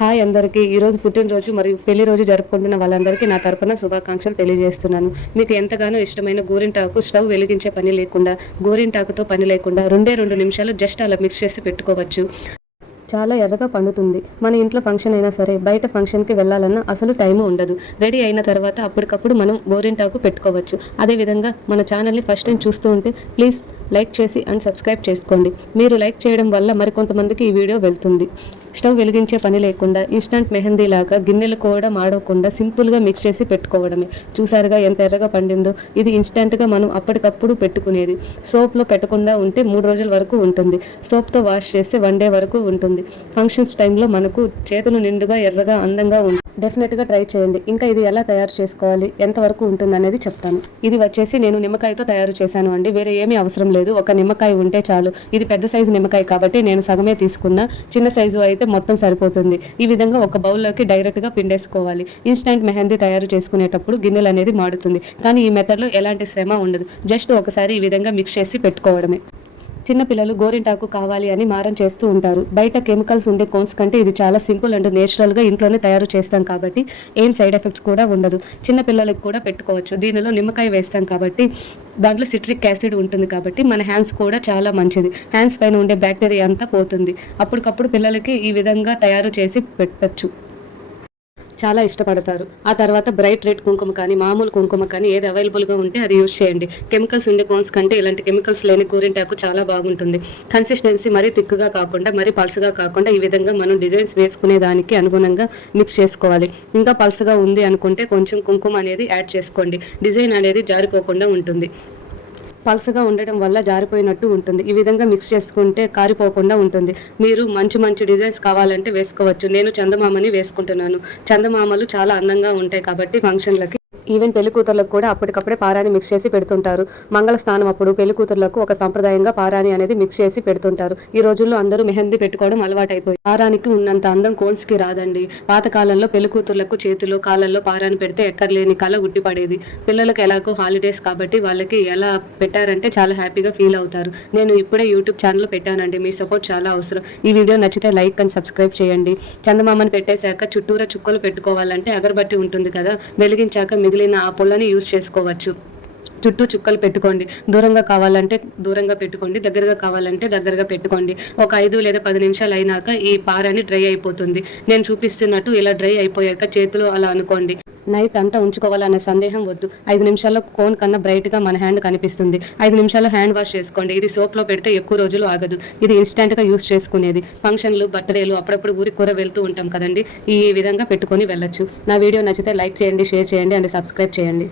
Hi అందరికీ. ఈరోజు పుట్టినరోజు మరియు పెళ్ళి రోజు జరుపుకుంటున్న వాళ్ళందరికీ నా తరపున శుభాకాంక్షలు తెలియజేస్తున్నాను. మీకు ఎంతగానో ఇష్టమైన గోరింటాకు స్టవ్ వెలిగించే పని లేకుండా గోరింటాకుతో పని లేకుండా రెండే రెండు నిమిషాలు జస్ట్ అలా మిక్స్ చేసి పెట్టుకోవచ్చు. చాలా ఎర్రగా పండుతుంది. మన ఇంట్లో ఫంక్షన్ అయినా సరే బయట ఫంక్షన్కి వెళ్ళాలన్నా అసలు టైము ఉండదు. రెడీ అయిన తర్వాత అప్పటికప్పుడు మనం గోరింటాకు పెట్టుకోవచ్చు. అదేవిధంగా మన ఛానల్ని ఫస్ట్ టైం చూస్తూ ఉంటే ప్లీజ్ లైక్ చేసి అండ్ సబ్స్క్రైబ్ చేసుకోండి. మీరు లైక్ చేయడం వల్ల మరికొంతమందికి ఈ వీడియో వెళ్తుంది. స్టవ్ వెలిగించే పని లేకుండా ఇన్స్టంట్ మెహందీ లాగా గిన్నెలు కూడా మాడకుండా సింపుల్గా మిక్స్ చేసి పెట్టుకోవడమే. చూసారుగా ఎంత ఎర్రగా పండిందో. ఇది ఇన్స్టంట్గా మనం అప్పటికప్పుడు పెట్టుకునేది. సోప్లో పెట్టకుండా ఉంటే మూడు రోజుల వరకు ఉంటుంది. సోప్తో వాష్ చేస్తే వన్ డే వరకు ఉంటుంది. ఫంక్షన్స్ టైంలో మనకు చేతులు నిండుగా ఎర్రగా అందంగా ఉంటుంది డెఫినెట్గా ట్రై చేయండి. ఇంకా ఇది ఎలా తయారు చేసుకోవాలి? ఎంతవరకు ఉంటుంది అనేది చెప్తాను. ఇది వచ్చేసి నేను నిమ్మకాయతో తయారు చేశాను అండి. వేరే ఏమీ అవసరం లేదు. ఒక నిమ్మకాయ ఉంటే చాలు. ఇది పెద్ద సైజు నిమ్మకాయ కాబట్టి నేను సగమే తీసుకున్న. చిన్న సైజు అయితే మొత్తం సరిపోతుంది. ఈ విధంగా ఒక బౌల్లోకి డైరెక్ట్గా పిండేసుకోవాలి. ఇన్స్టంట్ మెహందీ తయారు చేసుకునేటప్పుడు గిన్నెలు అనేది మాడుతుంది. కానీ ఈ మెథడ్లో ఎలాంటి శ్రమ ఉండదు. జస్ట్ ఒకసారి ఈ విధంగా మిక్స్ చేసి పెట్టుకోవడమే. చిన్నపిల్లలు గోరింటాకు కావాలి అని మారం చేస్తూ ఉంటారు. బయట కెమికల్స్ ఉండే కోన్స్ కంటే ఇది చాలా సింపుల్ అండ్ నేచురల్గా ఇంట్లోనే తయారు చేస్తాం కాబట్టి ఏం సైడ్ ఎఫెక్ట్స్ కూడా ఉండదు. చిన్నపిల్లలకు కూడా పెట్టుకోవచ్చు. దీనిలో నిమ్మకాయ వేస్తాం కాబట్టి దాంట్లో సిట్రిక్ యాసిడ్ ఉంటుంది కాబట్టి మన హ్యాండ్స్ కూడా చాలా మంచిది. హ్యాండ్స్ పైన ఉండే బ్యాక్టీరియా అంతా పోతుంది. అప్పటికప్పుడు పిల్లలకి ఈ విధంగా తయారు చేసి పెట్టచ్చు. చాలా ఇష్టపడతారు. ఆ తర్వాత బ్రైట్ రెడ్ కుంకుమ కానీ మామూలు కుంకుమ కానీ ఏది అవైలబుల్గా ఉంటే అది యూజ్ చేయండి. కెమికల్స్ ఉండే కోన్స్ కంటే ఇలాంటి కెమికల్స్ లేని కూరింటాకు చాలా బాగుంటుంది. కన్సిస్టెన్సీ మరీ తిక్కుగా కాకుండా మరీ పల్సగా కాకుండా ఈ విధంగా మనం డిజైన్స్ వేసుకునే దానికి అనుగుణంగా మిక్స్ చేసుకోవాలి. ఇంకా పల్సగా ఉంది అనుకుంటే కొంచెం కుంకుమ అనేది యాడ్ చేసుకోండి. డిజైన్ అనేది జారిపోకుండా ఉంటుంది. పల్సగా ఉండటం వల్ల జారిపోయినట్టు ఉంటుంది. ఈ విధంగా మిక్స్ చేసుకుంటే కారిపోకుండా ఉంటుంది. మీరు మంచి మంచి డిజైన్స్ కావాలంటే వేసుకోవచ్చు. నేను చందమామని వేసుకుంటున్నాను. చందమామలు చాలా అందంగా ఉంటాయి కాబట్టి ఫంక్షన్లకి ఈవెన్ పెళ్ళి కూతుర్లకు కూడా అప్పటికప్పుడే పారాని మిక్స్ చేసి పెడుతుంటారు. మంగళ స్నానం అప్పుడు పెళ్ళి కూతుర్లకు ఒక సంప్రదాయంగా పారాని అనేది మిక్స్ చేసి పెడుతుంటారు. ఈ రోజుల్లో అందరూ మెహందీ పెట్టుకోవడం అలవాటైపోయి పారానికి ఉన్నంత అందం కోన్స్కి రాదండి పాతకాలంలో పెళ్ళి కూతుర్లకు చేతిలో కాళ్ళల్లో పారాని పెడితే ఎక్కర్లేని కళ ఉట్టిపడేది పిల్లలకు ఎలాగో హాలిడేస్ కాబట్టి వాళ్ళకి ఎలా పెట్టారంటే చాలా హ్యాపీగా ఫీల్ అవుతారు. నేను ఇప్పుడే యూట్యూబ్ ఛానల్ పెట్టానండి. మీ సపోర్ట్ చాలా అవసరం. ఈ వీడియో నచ్చితే లైక్ అండ్ సబ్స్క్రైబ్ చేయండి. చందమామని పెట్టేశాక చుట్టూరా చుక్కలు పెట్టుకోవాలంటే అగరబట్టి ఉంటుంది కదా? వెలిగించాక మిగిలిన ఆ పొల్లని యూస్ చేసుకోవచ్చు. చుట్టూ చుక్కలు పెట్టుకోండి. దూరంగా కావాలంటే దూరంగా పెట్టుకోండి. దగ్గరగా కావాలంటే దగ్గరగా పెట్టుకోండి. ఒక ఐదు లేదా పది నిమిషాలు అయినాక ఈ పారని డ్రై అయిపోతుంది. నేను చూపిస్తున్నట్టు ఇలా డ్రై అయిపోయాక చేతులు అలా అనుకోండి. నైట్ అంతా ఉంచుకోవాలనే సందేహం వద్దు. ఐదు నిమిషాల్లో కోన్ కన్నా బ్రైట్గా మన హ్యాండ్ కనిపిస్తుంది. ఐదు నిమిషాల్లో హ్యాండ్ వాష్ చేసుకోండి. ఇది సోప్లో పెడితే ఎక్కువ రోజులు ఆగదు. ఇది ఇన్స్టెంట్గా యూస్ చేసుకునేది. ఫంక్షన్లు బర్త్డేలు అప్పుడప్పుడు ఊరికి కూర వెళ్తూ ఉంటాం కదండి. ఈ విధంగా పెట్టుకొని వెళ్ళొచ్చు. నా వీడియో నచ్చితే లైక్ చేయండి షేర్ చేయండి అండ్ సబ్స్క్రైబ్ చేయండి.